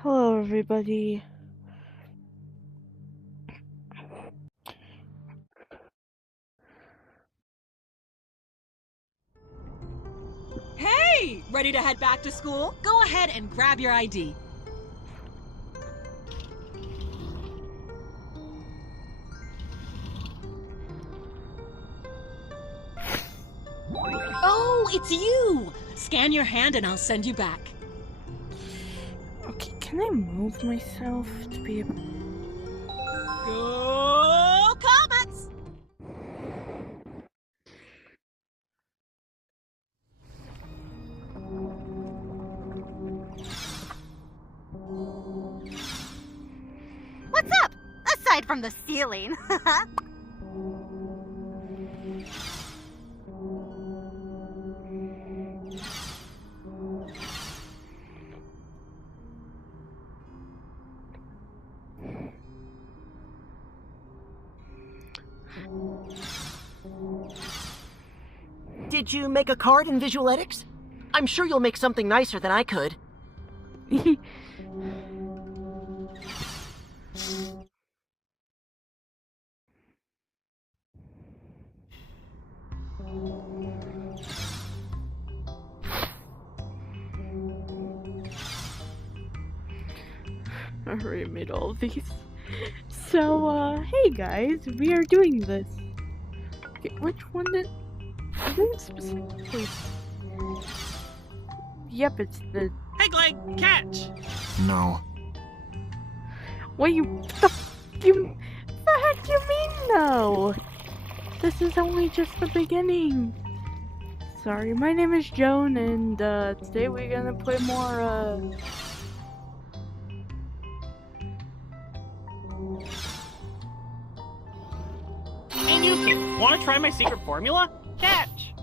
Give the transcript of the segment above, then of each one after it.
Hello, everybody. Hey! Ready to head back to school? Go ahead and grab your ID. Oh, it's you! Scan your hand and I'll send you back. Okay, can I move myself to be able... Go Comets! What's up? Aside from the ceiling. Did you make a card in Visualetics? I'm sure you'll make something nicer than I could. I already made all of these. So, hey guys, we are doing this. Okay, which one did... I didn't specifically... Yep, it's the... Hey, Glade, catch! No. What the heck you mean, no? This is only just the beginning. Sorry, my name is Jone, and, today we're gonna play more, Hey, new kid, wanna try my secret formula? Catch!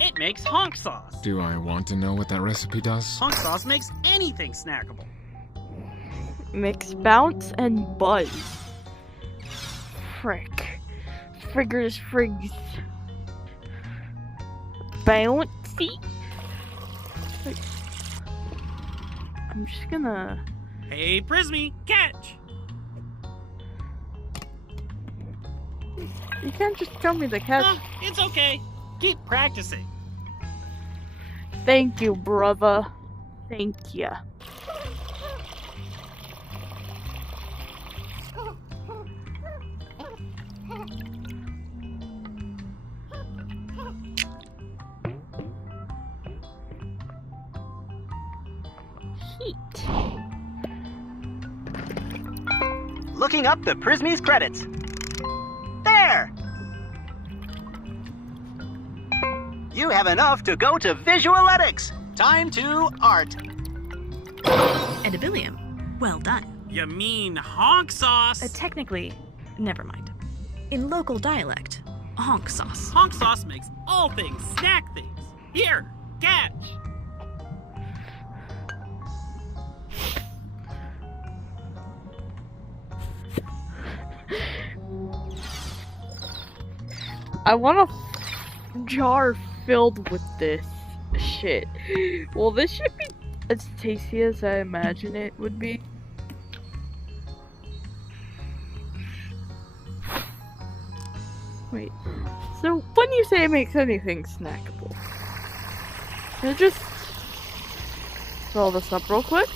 It makes honk sauce. Do I want to know what that recipe does? Honk sauce makes anything snackable. mix bounce and buzz. Frick. Friggers frigs. Bouncy? Wait. I'm just gonna... Hey, Prismy, catch! You can't just tell me to catch. It's okay. Keep practicing. Thank you, brother. Thank ya. Heat. Looking up the Prismy's credits. There! You have enough to go to Visualetics. Time to art. Edibilium. Well done. You mean honk sauce? Technically, never mind. In local dialect, honk sauce. Honk sauce makes all things snack things. Here, catch! I want a jar filled with this shit. Well, this should be as tasty as I imagine it would be. Wait, so when you say it makes anything snackable, can I just fill this up real quick?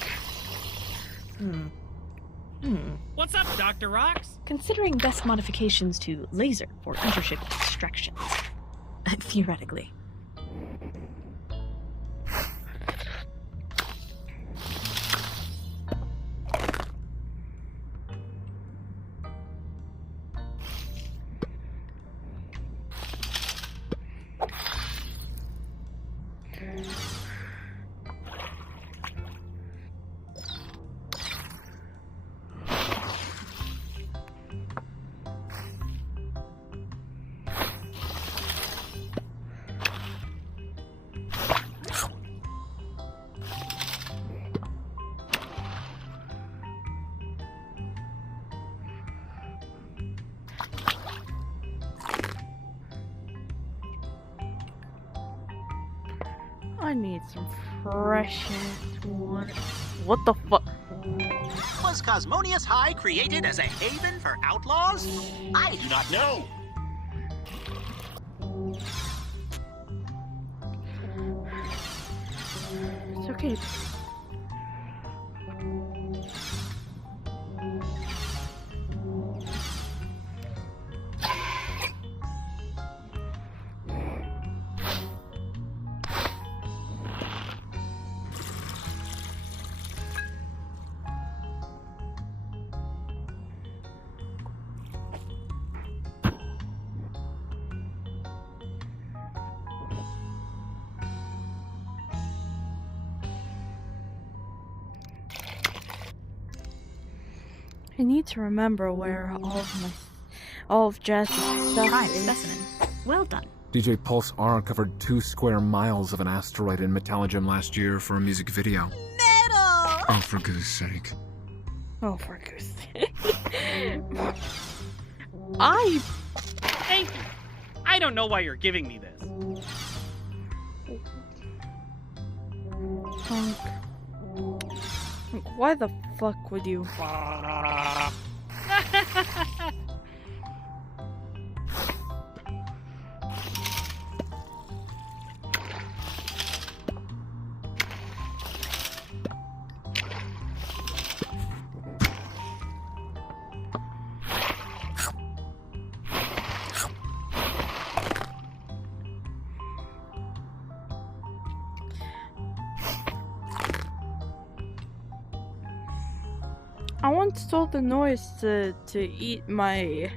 What's up, Dr. Rocks? Considering best modifications to laser for intership extraction. Theoretically. need some fresh water. What the fuck? Was Cosmonius High created as a haven for outlaws? I do not know. It's okay. I need to remember where all of Jazz's stuff Prime is. specimen. Well done. DJ Pulse R covered 2 square miles of an asteroid in Metallogem last year for a music video. Metal! Oh, for goose sake. Oh, for goose sake. Thank you. I don't know why you're giving me this. Honk. Why the fuck would you? I once told the noise to eat my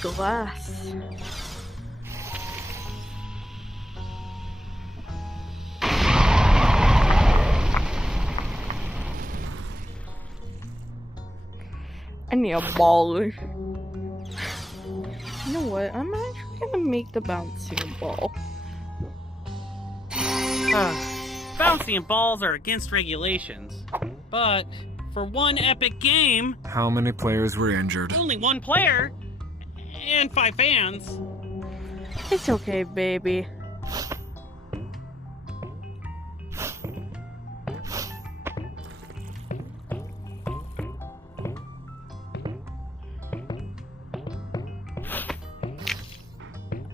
glass. I need a ball. You know what? I'm actually gonna make the bouncing ball. Bouncing balls are against regulations, but for one epic game, How many players were injured? only one player and 5 fans. It's okay, baby.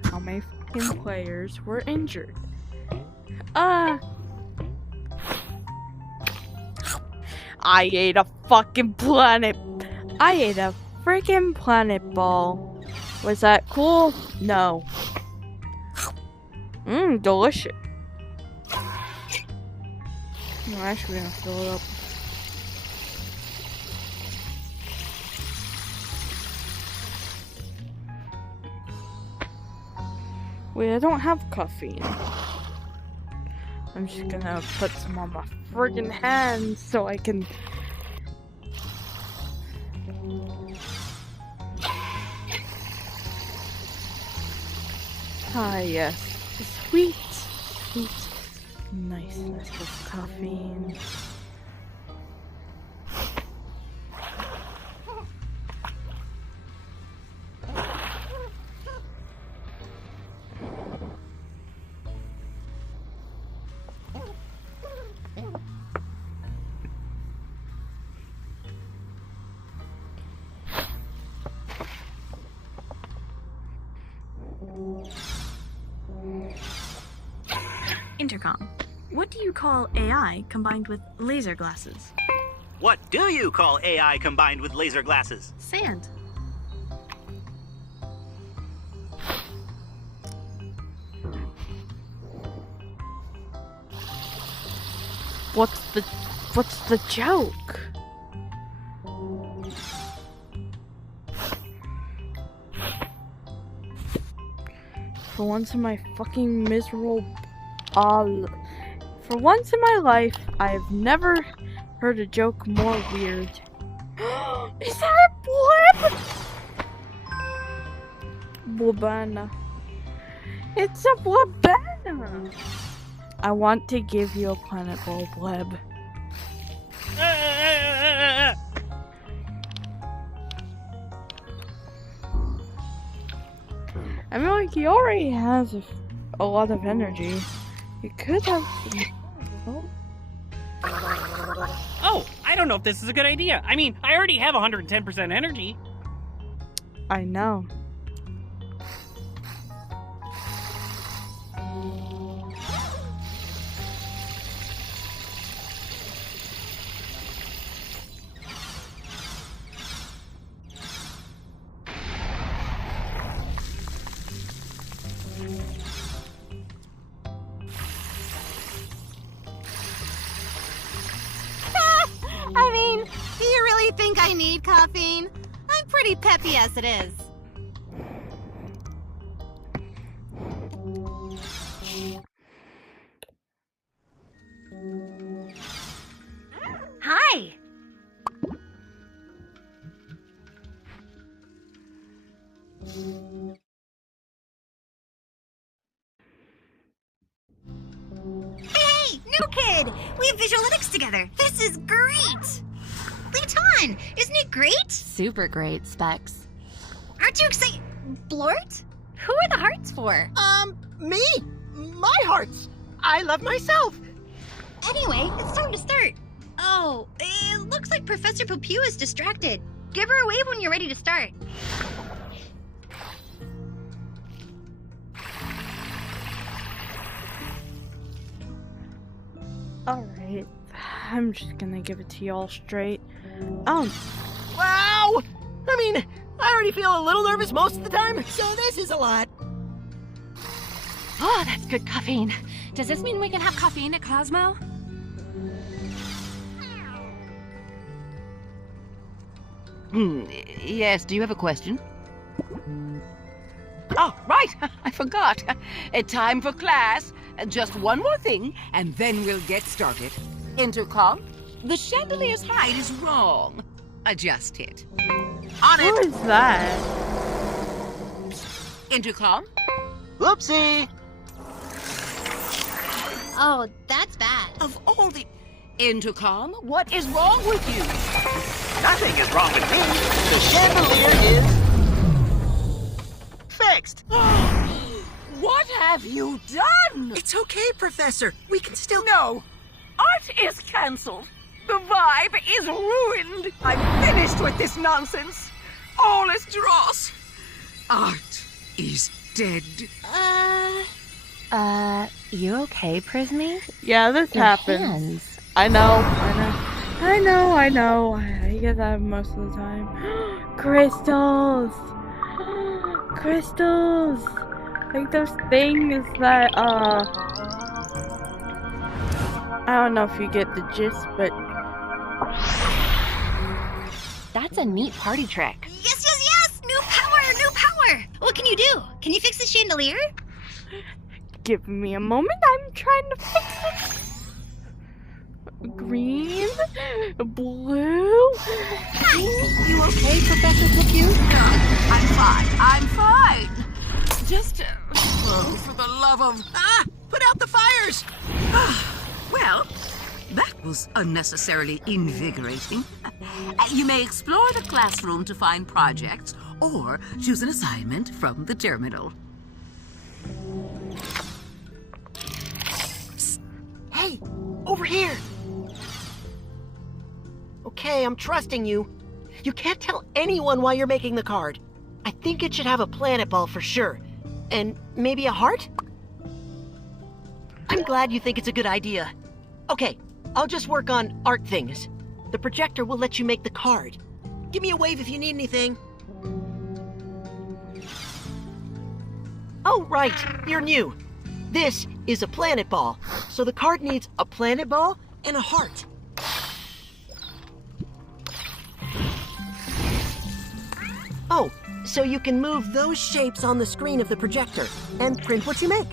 How many fucking players were injured? I ate a fucking planet. I ate a freaking planet ball. Was that cool? No. Delicious. I'm actually gonna fill it up. Wait, I don't have caffeine. I'm just gonna put some on my friggin' hands so I can. Ah, yes. The sweet niceness of caffeine. Intercom. What do you call AI combined with laser glasses? What do you call AI combined with laser glasses? Sand. What's the joke? For once in my fucking miserable for once in my life, I have never heard a joke more weird. Is that a blib? Blabana. It's a blabana. I want to give you a planet ball, bleb. I mean, like, he already has a lot of energy. You could have. Oh. Oh, I don't know if this is a good idea. I mean, I already have 110% energy. I know. I mean, do you really think I need caffeine? I'm pretty peppy as it is. Hi. Hey, new kid! We have visualytics together. This is great! Leeton, isn't it great? Super great, Specs. Aren't you excited? Blort? Who are the hearts for? Me? My hearts. I love myself. Anyway, it's time to start. Oh, it looks like Professor Popew is distracted. Give her a wave when you're ready to start. Alright. I'm just gonna give it to y'all straight. Wow! I mean, I already feel a little nervous most of the time, so this is a lot. Oh, that's good caffeine. Does this mean we can have caffeine at Cosmo? Yes, do you have a question? Oh, right, I forgot. Time for class. Just one more thing, and then we'll get started. Intercom, the chandelier's height is wrong. Adjust it. On Who it! is that? Intercom, Whoopsie! Oh, that's bad. of all the... Intercom, what is wrong with you? Nothing is wrong with me. The chandelier is fixed. What have you done? It's okay, Professor. We can still... No, art is cancelled. The vibe is ruined. I'm finished with this nonsense. All is dross. Art is dead. You okay, Prismy? Yeah, this Your happens. hands. I know. I get that most of the time. Crystals! Crystals! Like those things that, I don't know if you get the gist, but... That's a neat party trick. Yes! New power! What can you do? Can you fix the chandelier? Give me a moment, I'm trying to fix it. Green, blue. You okay, Professor Popew? I'm fine. Just, for the love of... Put out the fires! Well, that was unnecessarily invigorating. You may explore the classroom to find projects or choose an assignment from the terminal. Psst. Hey, over here! Okay, I'm trusting you. You can't tell anyone why you're making the card. I think it should have a planet ball for sure. And maybe a heart? I'm glad you think it's a good idea. Okay, I'll just work on art things. The projector will let you make the card. Give me a wave if you need anything. Oh, right, you're new. This is a planet ball, so the card needs a planet ball and a heart. Oh, so you can move those shapes on the screen of the projector and print what you make.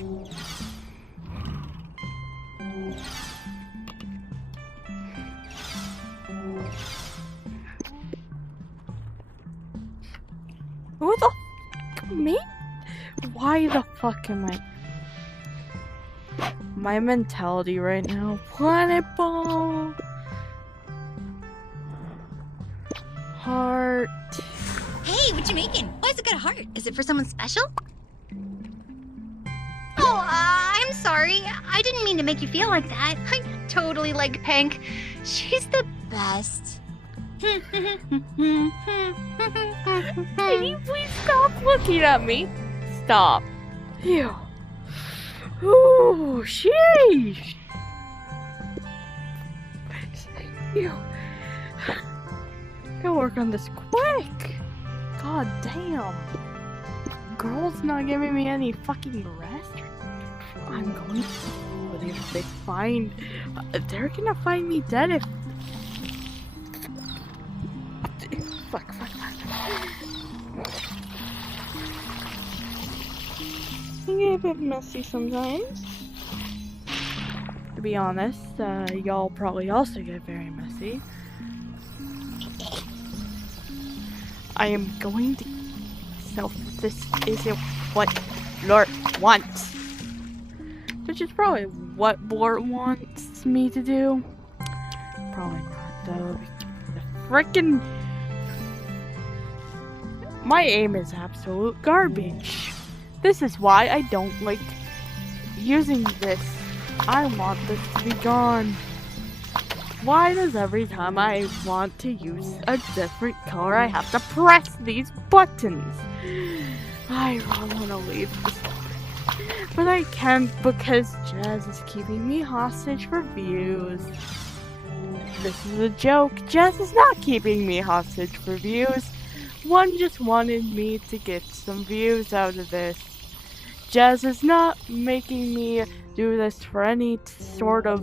Who the f- me? Why the fuck am I? My mentality right now. Planet ball. Heart. Hey, what you making? Why is it got a heart? Is it for someone special? Oh, I'm sorry. I didn't mean to make you feel like that. I totally like Pink. She's the best. Can you please stop looking at me? Stop. Ew. Ooh, sheesh. Ew. Gotta work on this quick. God damn. Girl's not giving me any fucking rest. I'm going to. But if they find. They're gonna find me dead if. Fuck. I get a bit messy sometimes. To be honest, y'all probably also get very messy. I am going to. So this isn't what Blort wants. Which is probably what Blort wants me to do. Probably not though. The frickin' my aim is absolute garbage. This is why I don't like using this. I want this to be gone. Why does every time I want to use a different color I have to press these buttons? I really want to leave this. But I can't because Jazz is keeping me hostage for views. This is a joke. Jazz is not keeping me hostage for views. One just wanted me to get some views out of this. Jazz is not making me do this for any sort of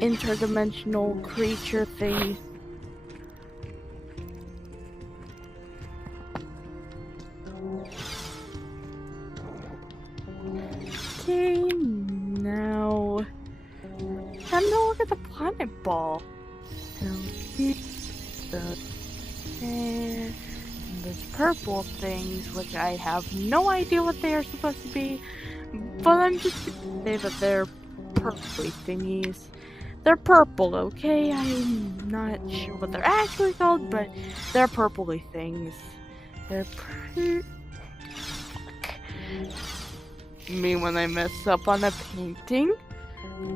interdimensional creature thing. Okay, now time to look at the planet ball. So here's there's purple things, which I have no idea what they are supposed to be, but I'm just gonna say that they're purpley thingies. They're purple, okay? I'm not sure what they're actually called, but they're purpley things. They're me when I mess up on a painting.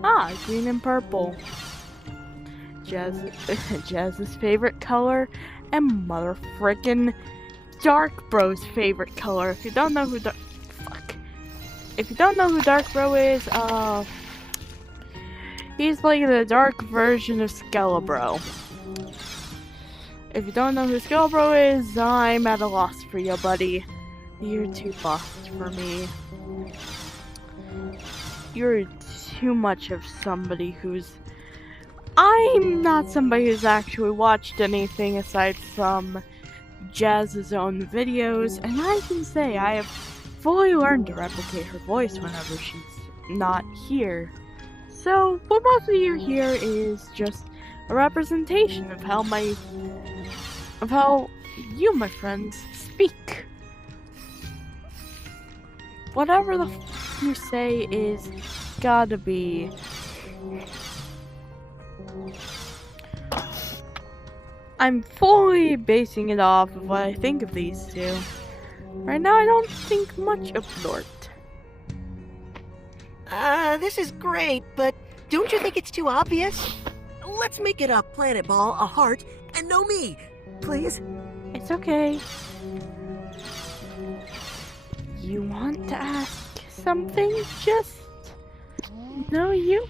Ah, green and purple. Jazz's favorite color and mother frickin' Dark Bro's favorite color. If you don't know who If you don't know who Dark Bro is, he's like the dark version of Skelebro. If you don't know who Skelebro is, I'm at a loss for you, buddy. You're too lost for me. You're too much of somebody who's... I'm not somebody who's actually watched anything aside from Jazz's own videos, and I can say I have fully learned to replicate her voice whenever she's not here. So, what most of you hear is just a representation of how you, my friends, speak. Whatever the f you say is gotta be... I'm fully basing it off of what I think of these two. Right now, I don't think much of Blort. This is great, but don't you think it's too obvious? Let's make it a planet ball, a heart, and no me, please. It's okay. You want to ask something? Just know you.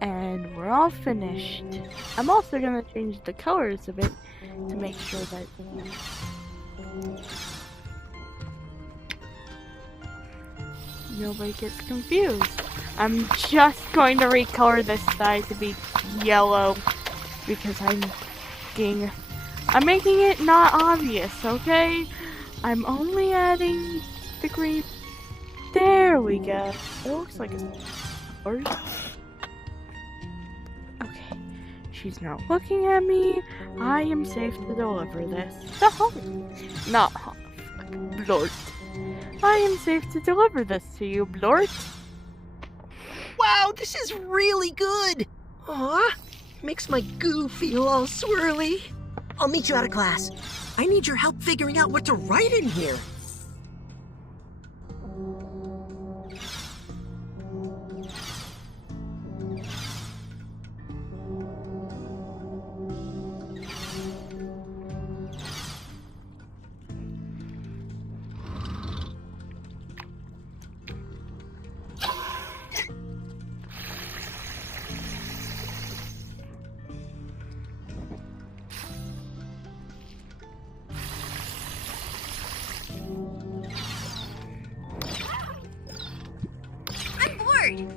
And we're all finished. I'm also gonna change the colors a bit to make sure that nobody gets confused. I'm just going to recolor this side to be yellow because I'm making it not obvious, okay? I'm only adding the green. There we go. It looks like it's orange. Okay. She's not looking at me. I am safe to deliver this. The honk. Not honk. Blort. I am safe to deliver this to you, Blort. Wow, this is really good! Aw, makes my goo feel all swirly. I'll meet you out of class. I need your help figuring out what to write in here. sword?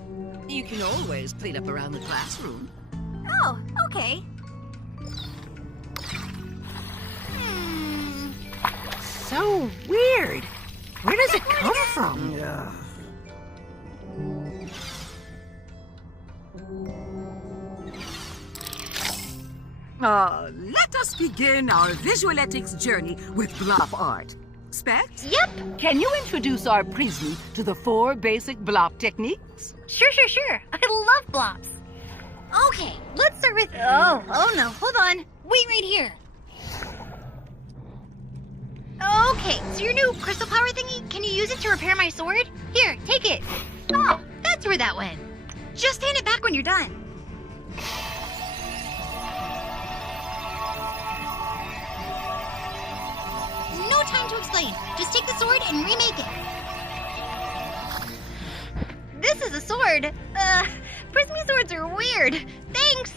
You can always clean up around the classroom. Oh, okay. So weird. Where does it come from? Let us begin our visualetics journey with blob art. Specs? Yep. Can you introduce our Prism to the 4 basic blob techniques? Sure. I love blobs. Okay, let's start with... Oh no, hold on. Wait right here. Okay, so your new crystal power thingy, can you use it to repair my sword? Here, take it. Oh, that's where that went. Just hand it back when you're done. No time to explain. Just take the sword and remake it. This is a sword. Prismy swords are weird. Thanks.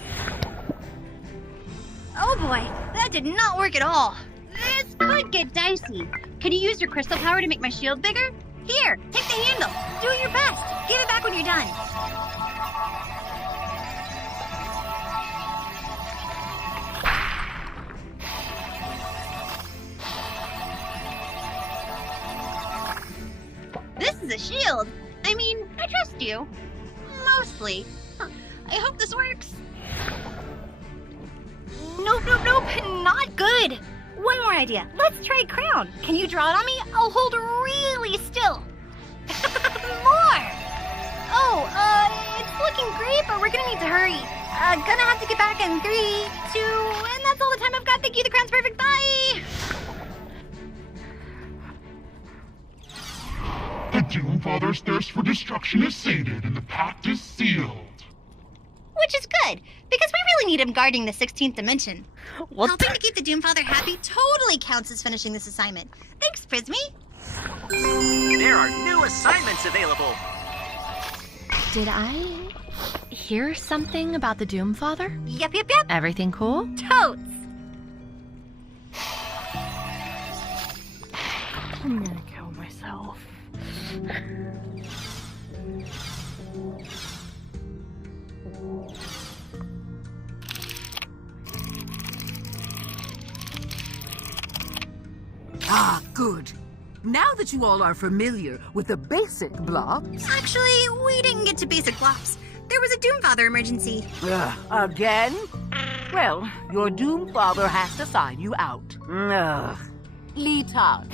Oh boy, that did not work at all. This could get dicey. Can you use your crystal power to make my shield bigger? Here, take the handle. Do your best. Give it back when you're done. This is a shield. I mean, I trust you. Mostly. I hope this works. Nope, not good. One more idea. Let's try crown. Can you draw it on me? I'll hold really still. More! It's looking great, but we're gonna need to hurry. Gonna have to get back in 3, 2, and that's all the time I've got. Thank you, the crown's perfect. Bye! The Doomfather's thirst for destruction is sated and the pact is sealed. Which is good, because we really need him guarding the 16th dimension. What? Helping to keep the Doomfather happy totally counts as finishing this assignment. Thanks, Prismy. There are new assignments available. Did I hear something about the Doomfather? Yep. Everything cool? Totes. I'm gonna kill myself. Ah, good. Now that you all are familiar with the basic blobs... Actually, we didn't get to basic blobs. There was a Doomfather emergency. Again? Well, your Doomfather has to sign you out. Lee Todd,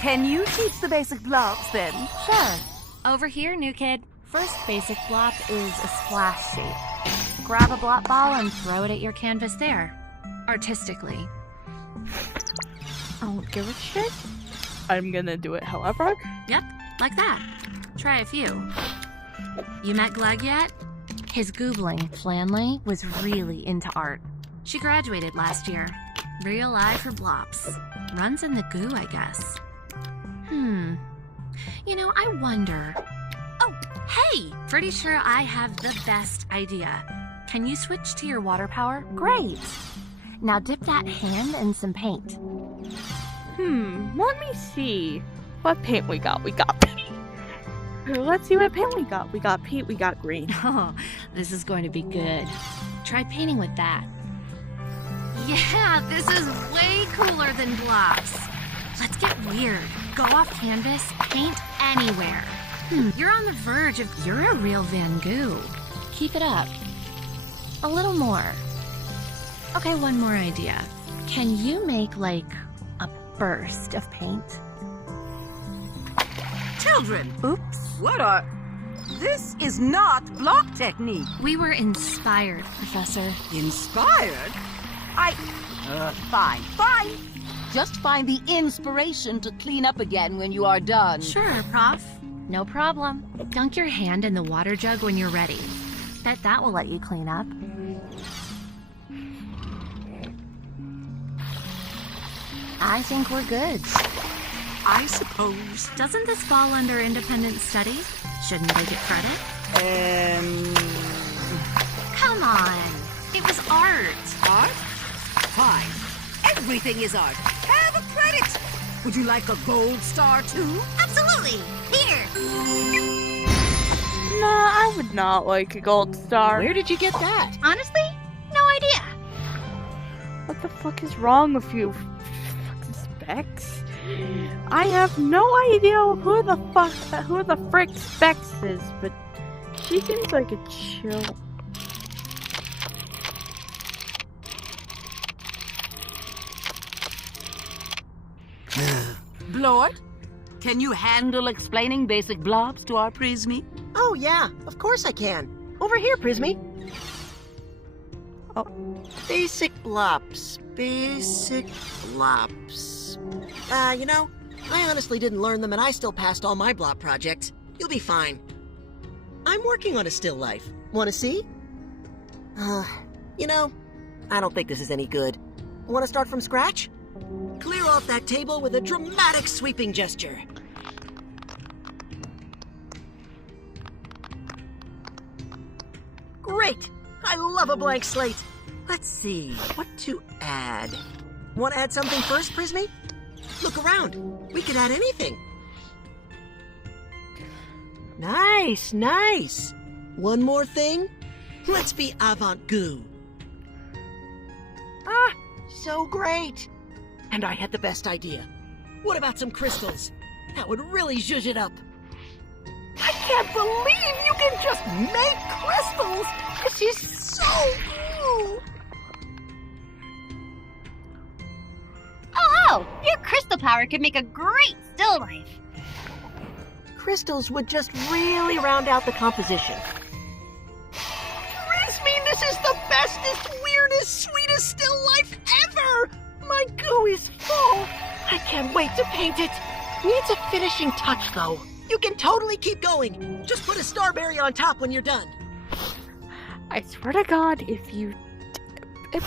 can you teach the basic blobs then? Sure. Over here, new kid. First basic blop is a splash shape. Grab a blop ball and throw it at your canvas there. Artistically. I don't give a shit. I'm gonna do it however. Yep, like that. Try a few. You met Gleg yet? His goobling, Flanley, was really into art. She graduated last year. Real eye for blops. Runs in the goo, I guess. You know, I wonder... Oh, hey! Pretty sure I have the best idea. Can you switch to your water power? Great! Now dip that hand in some paint. Let me see. What paint we got? We got paint. Let's see what paint we got. We got paint, we got green. Oh, this is going to be good. Try painting with that. Yeah, this is way cooler than blobs. Let's get weird. Go off canvas, paint anywhere. You're on the verge of... You're a real Van Gogh. Keep it up. A little more. Okay, one more idea. Can you make, like, a burst of paint? Children! Oops. What are... This is not block technique. We were inspired, Professor. Inspired? Fine. Just find the inspiration to clean up again when you are done. Sure, Prof. No problem. Dunk your hand in the water jug when you're ready. Bet that will let you clean up. I think we're good. I suppose. Doesn't this fall under independent study? Shouldn't they get credit? Come on. It was art. Art? Fine. Everything is art. Have a credit. Would you like a gold star too? Absolutely. Here. Nah, I would not like a gold star. Where did you get that? Honestly, no idea. What the fuck is wrong with you, fucking Specs? I have no idea who the frick Specs is, but she seems like a chill. Blord, can you handle explaining basic blobs to our Prismy? Oh, yeah, of course I can. Over here, Prismy. Oh. Basic blobs. Basic blobs. You know, I honestly didn't learn them and I still passed all my blob projects. You'll be fine. I'm working on a still life. Want to see? You know, I don't think this is any good. Want to start from scratch? Clear off that table with a dramatic sweeping gesture. Great! I love a blank slate. Let's see, what to add? Want to add something first, Prismy? Look around. We could add anything. Nice, nice. One more thing. Let's be avant-garde. Ah, so great. And I had the best idea. What about some crystals? That would really zhuzh it up. I can't believe you can just make crystals! This is so cool! Oh, your crystal power could make a great still life. Crystals would just really round out the composition. Prismy, this is the bestest, weirdest, sweetest still life ever! My goo is full. I can't wait to paint it. Needs a finishing touch, though. You can totally keep going. Just put a starberry on top when you're done. I swear to God, if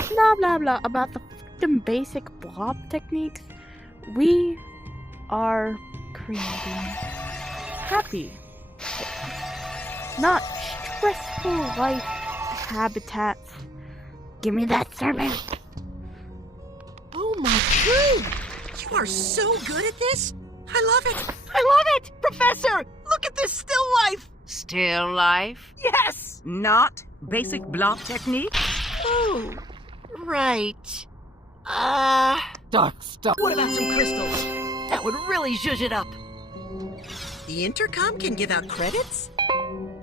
blah blah blah about the fucking basic blob techniques, we are creating happy, not stressful life habitats. Give me that survey. Oh my God! You are so good at this! I love it! I love it! Professor! Look at this still life! Still life? Yes! Not basic blob technique? Oh, right. Dark stuff. What about some crystals? That would really zhuzh it up. The intercom can give out credits?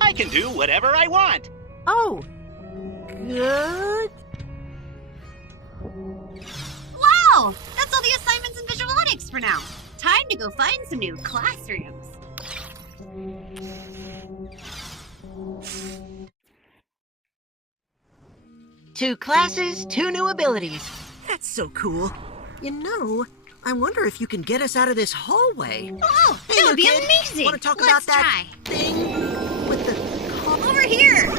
I can do whatever I want. Oh, good. Wow! That's all the assignments in visualitics for now. Time to go find some new classrooms. Two classes, two new abilities. That's so cool. You know, I wonder if you can get us out of this hallway. Oh, Hey, that would new be kid, amazing! Want to talk Let's about that try. thing with the... Over here!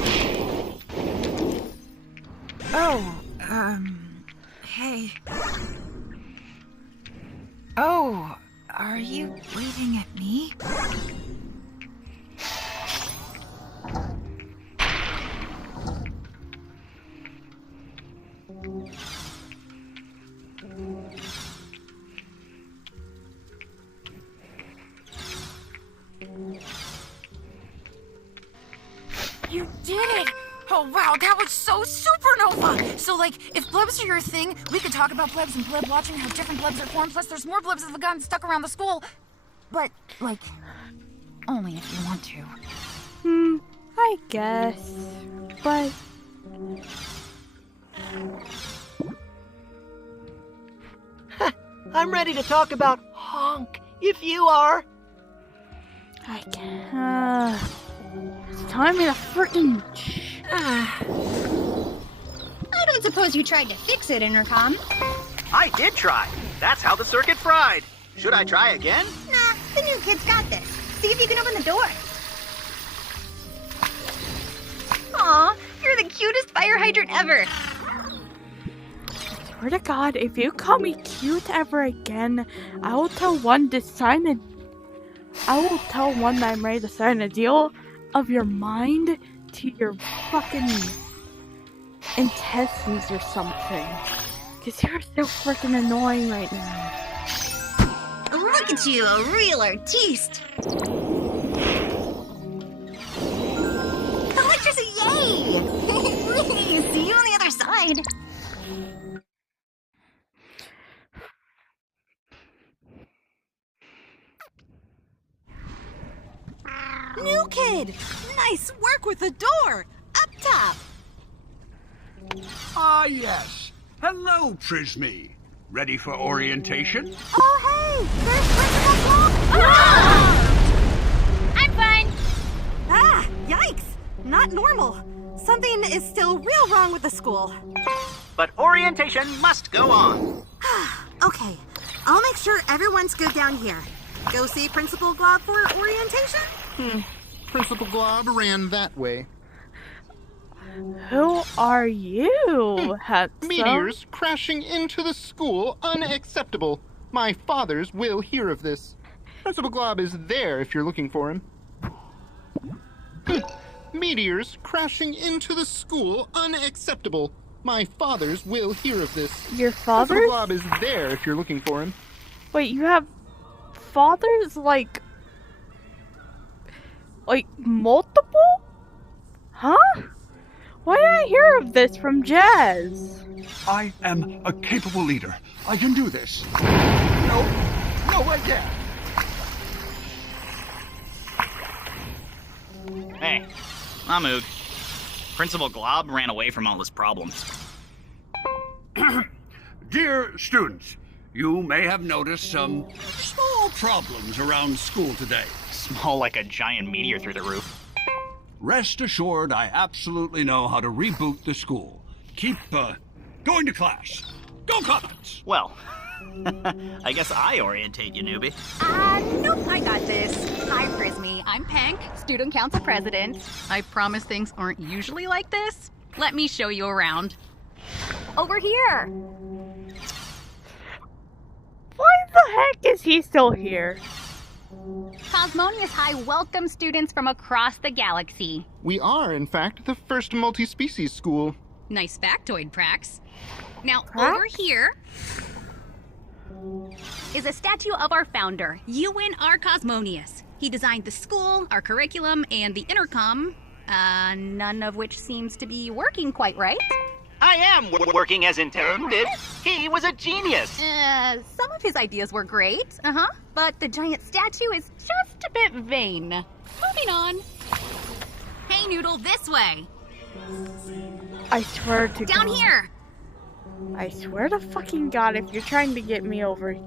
Hey. Oh, are you waving at me? You did it! Oh wow, that was so supernova! So like, if blebs are your thing, we could talk about blebs and bleb watching how different blebs are formed, plus there's more blebs that have gotten stuck around the school. But, like, only if you want to. I guess. But I'm ready to talk about honk, if you are. I can't. It's time me to freaking. I don't suppose you tried to fix it, Intercom. I did try. That's how the circuit fried. Should I try again? Nah, the new kid's got this. See if you can open the door. Aw, you're the cutest fire hydrant ever. Swear to God, if you call me cute ever again, I will tell one that I'm ready to sign a deal of your mind to your fucking intestines or something. Cause you're so freaking annoying right now. Look at you, a real artiste. inside. New kid! Nice work with the door! Up top! Ah, yes. Hello, Prismy. Ready for orientation? Oh, hey! There's Principal Block! I'm fine. Ah, yikes! Not normal. Something is still real wrong with the school. But orientation must go on. Okay, I'll make sure everyone's good down here. Go see Principal Glob for orientation? Principal Glob ran that way. Who are you, handsome? Meteors crashing into the school, unacceptable. My fathers will hear of this. Principal Glob is there if you're looking for him. Meteors crashing into the school, unacceptable. My fathers will hear of this. Your fathers? Principal Glob is there if you're looking for him. Wait, you have fathers like multiple? Huh? Why did I hear of this from Jazz? I am a capable leader. I can do this. No, I can't. Hey, Mahmood. Principal Glob ran away from all his problems. Dear students, you may have noticed some small problems around school today. Small like a giant meteor through the roof. Rest assured, I absolutely know how to reboot the school. Keep, going to class. Go Comets! Well, I guess I orientate you, newbie. Nope, I got this. Hi, Prismy. I'm Pank, Student Council President. I promise things aren't usually like this. Let me show you around. Over here! Why the heck is he still here? Cosmonius High welcomes students from across the galaxy. We are, in fact, the first multi-species school. Nice factoid, Prax. Now, over here is a statue of our founder, Ewan R. Cosmonius. He designed the school, our curriculum, and the intercom, none of which seems to be working quite right. I am working as intended. He was a genius. Some of his ideas were great, but the giant statue is just a bit vain. Moving on. Hey, Noodle, this way. I swear to Down God. here. I swear to fucking God, if you're trying to get me over.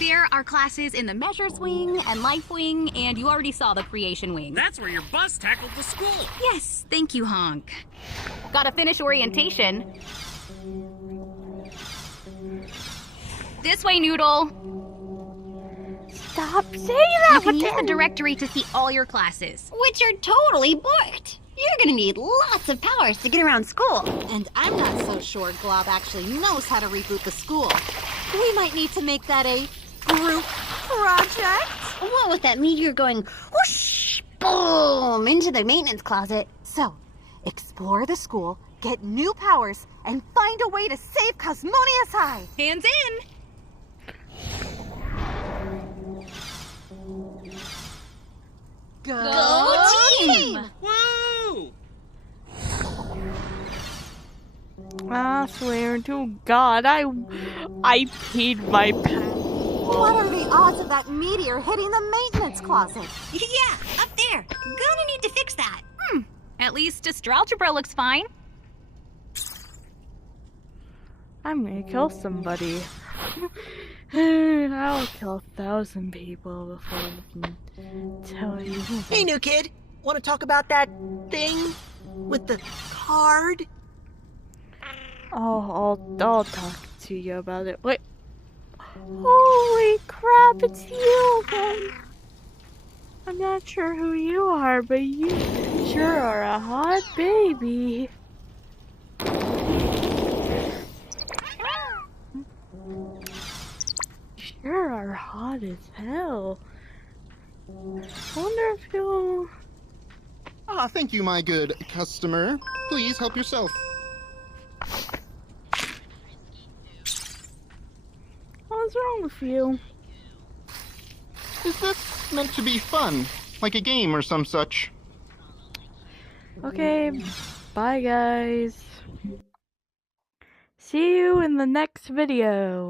There are classes in the Measures Wing and Life Wing, and you already saw the Creation Wing. That's where your bus tackled the school. Yes, thank you, Honk. Gotta finish orientation. This way, Noodle. Stop saying that! You can use the directory to see all your classes. Which are totally booked. You're gonna need lots of powers to get around school. And I'm not so sure Glob actually knows how to reboot the school. We might need to make that a group project. What with that meteor going whoosh, boom, into the maintenance closet. So, explore the school, get new powers, and find a way to save Cosmonius High. Hands in. Go team! Woo! I swear to God, I peed my pants. What are the odds of that meteor hitting the maintenance closet? Yeah, up there. Gonna need to fix that. At least astralgebra looks fine. I'm gonna kill somebody. I'll kill 1,000 people before I can tell you. Hey, new kid. Want to talk about that thing with the card? Oh, I'll talk to you about it. Wait. Holy crap, it's you again. I'm not sure who you are, but you sure are a hot baby. Sure are hot as hell. Wonder if you'll... Ah, thank you, my good customer. Please help yourself. What's wrong with you? Is this meant to be fun? Like a game or some such? Okay, bye guys. See you in the next video.